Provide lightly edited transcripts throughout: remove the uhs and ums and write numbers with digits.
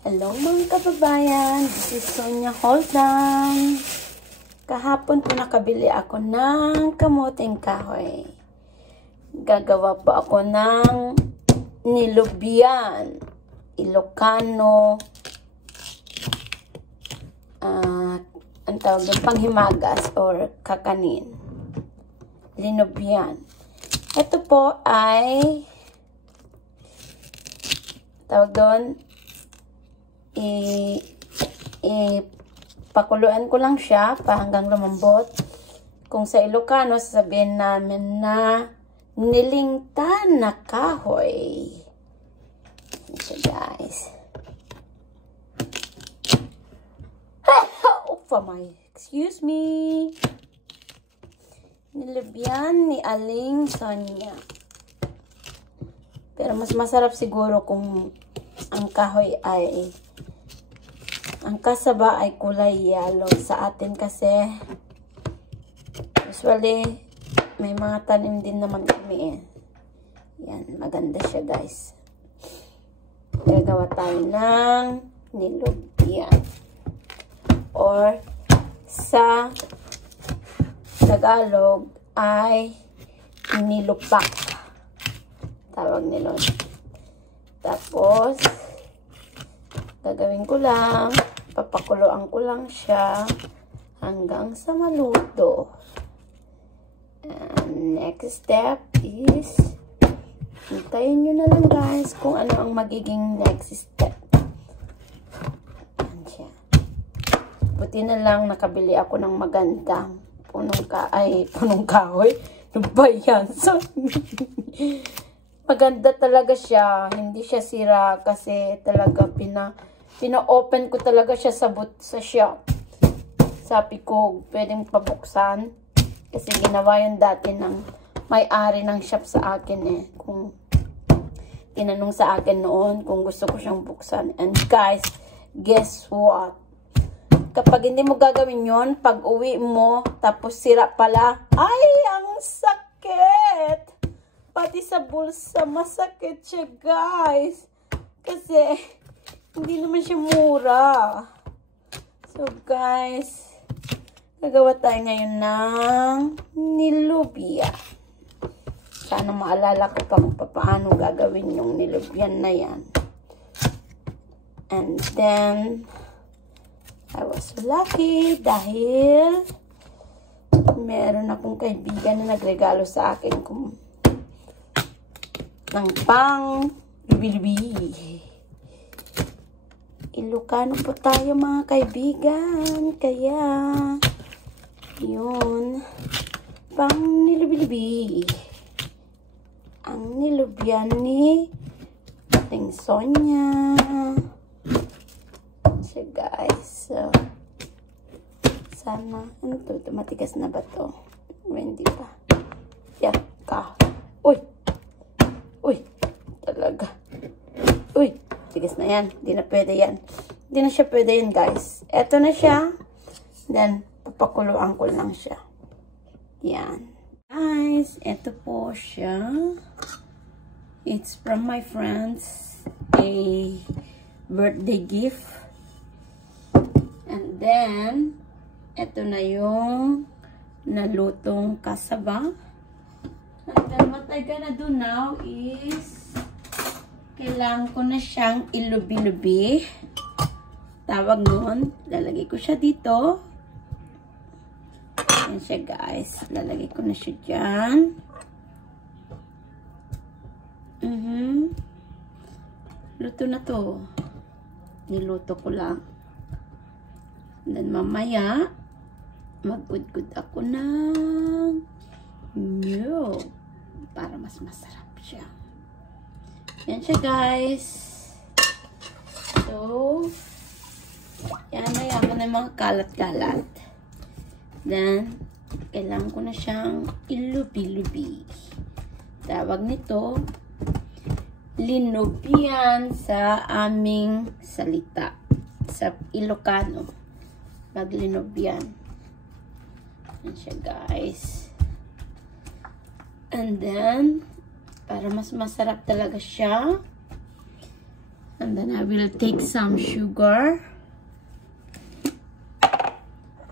Hello mga kababayan, this is Sonia Holdan. Kahapon po nakabili ako ng kamuting kahoy. Gagawa po ako ng nilubian, Ilocano, ang tawag doon, panghimagas or kakanin. Linubian. Ito po ay tawag doon, pakuluan ko lang siya hanggang lumambot. Kung sa Ilocano, sasabihin namin na nilingtan na kahoy. Ito guys. Excuse me. Nilubian ni Aling Sonia. Pero mas masarap siguro kung ang kahoy ay ang kasaba ay kulay yellow. Sa atin kasi usually may mga tanim din naman kami Yan, maganda siya guys. Gagawa tayo ng nilubian or sa Tagalog ay nilupak tawag nila. Tapos gagawin ko lang, papakuluan ko lang siya hanggang sa maluto. And next step is hintayin nyo na lang guys kung ano ang magiging next step. Yan siya. Buti na lang nakabili ako ng magandang punong kahoy. Ano ba yan? So, maganda talaga siya. Hindi siya sira kasi talaga pina-open ko talaga siya sa shop. Sabi ko, pwedeng pabuksan. Kasi ginawa yun dati ng may-ari ng shop sa akin Kung tinanong sa akin noon kung gusto ko siyang buksan. And guys, guess what? Kapag hindi mo gagawin yun, pag uwi mo, tapos sira pala, ay, ang sakit! Pati sa bulsa, masakit siya, guys. Kasi, hindi naman siya mura. So, guys, gagawa tayo ngayon ng nilubian. Sana maalala ko pa kung paano gagawin yung nilubian na yan. And then, I was lucky dahil meron akong kaibigan na nagregalo sa akin ng pang lubi-lubi. Ilocano po tayo mga kaibigan. Kaya, yun, pang nilubi-lubi. Ang nilubian ni Aling Sonia. So guys, so, sana, ano to? Matigas na ba to? Hindi pa. Yan, Uy! Uy! Talaga. Uy! Tigas na yan. Hindi na pwede yan. Hindi na siya pwede yan, guys. Eto na siya. Then, papakuluan ko lang siya. Yan. Guys, eto po siya. It's from my friends. A birthday gift. And then, eto na yung nalutong kasaba. And then, what I'm gonna do now is, kailangan ko na siyang ilubi-lubi. Tawag nun, lalagay ko siya dito. Yan siya guys. Lalagay ko na siya dyan. Luto na to. Niluto ko lang. And then mamaya, mag-good ako ng new para mas masarap siya. Yan siya guys. So, yan na yaman ng mga kalat-kalat. Then, kailangan ko na siyang ilubi-lubi. Tawag nito, linubian sa aming salita. Sa Ilocano. Maglinubian. Yan siya guys. And then, para mas masarap talaga siya, And then I will take some sugar.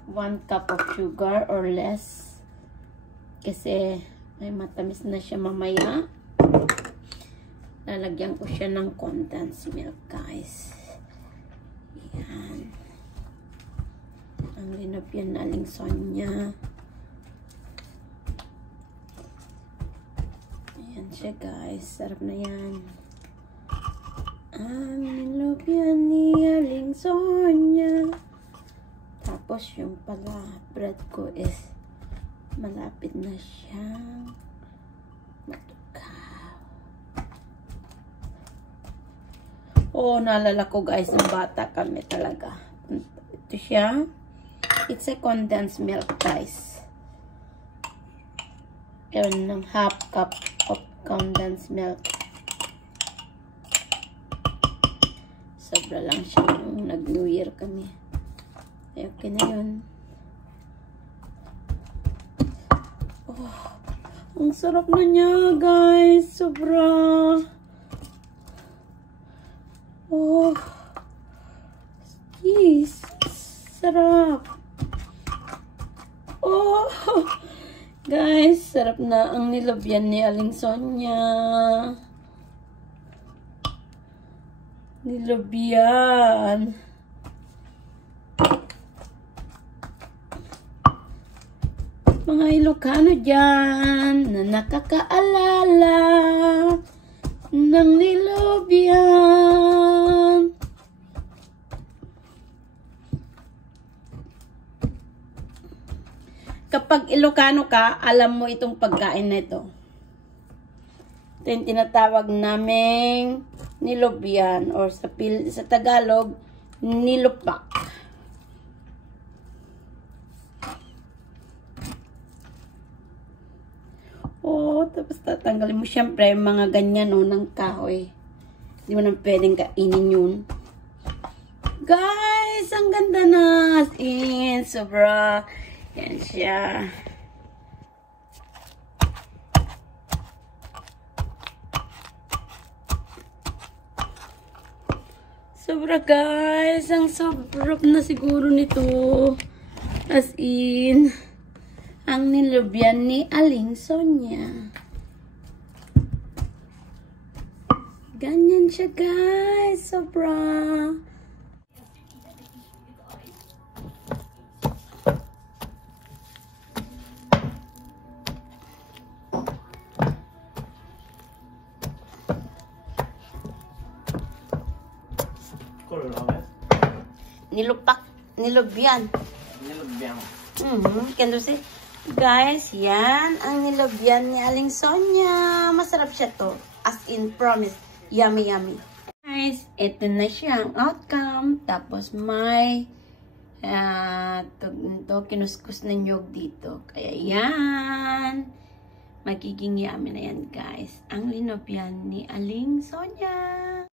1 cup of sugar or less. Kasi may matamis na siya mamaya. Lalagyan ko siya ng condensed milk, guys. Yan. Ang linapyan na Alingsonia. Ayan siya, guys. Sarap na yan. Ang linapyan ni Alingsonia. Tapos yung pala bread ko is malapit na siyang matukaw. Oh, naalala ko, guys, ng bata kami talaga. Ito siya. It's a condensed milk, guys. Meron ng half cup of condensed milk. Sobra lang siya nung nag-New Year kami. Ay, okay na yun. Oh, ang sarap na niya, guys. Sobra. Oh. Yes. Sarap. Oh, guys, sarap na ang nilobyan ni Alingsonia. Nilobyan. Mga Ilocano dyan na nakakaalala ng nilobyan. Kapag Ilocano ka, alam mo itong pagkain na ito. Ito yung tinatawag naming nilobyan or sa Tagalog, nilupak. Oh, tapos tatanggalin mo siyempre mga ganyan ng kahoy. Hindi mo nang pwedeng kainin yun. Guys, ang ganda na. As in, sobra. Yan siya. Sobra, guys. Ang sobrap na siguro nito. As in, ang nilobyan ni Alingsonia. Ganyan siya, guys. Sobra. Nilupak, nilobyan. Nilobyan. Kasi, guys, yan ang nilobyan ni Alingsonia. Masarap siya to. As in, promise. Yummy, yummy. Guys, ito na siya ang outcome. Tapos may kinuskus na nyog dito. Kaya yan. Magiging yummy na yan, guys. Ang linobyan ni Alingsonia.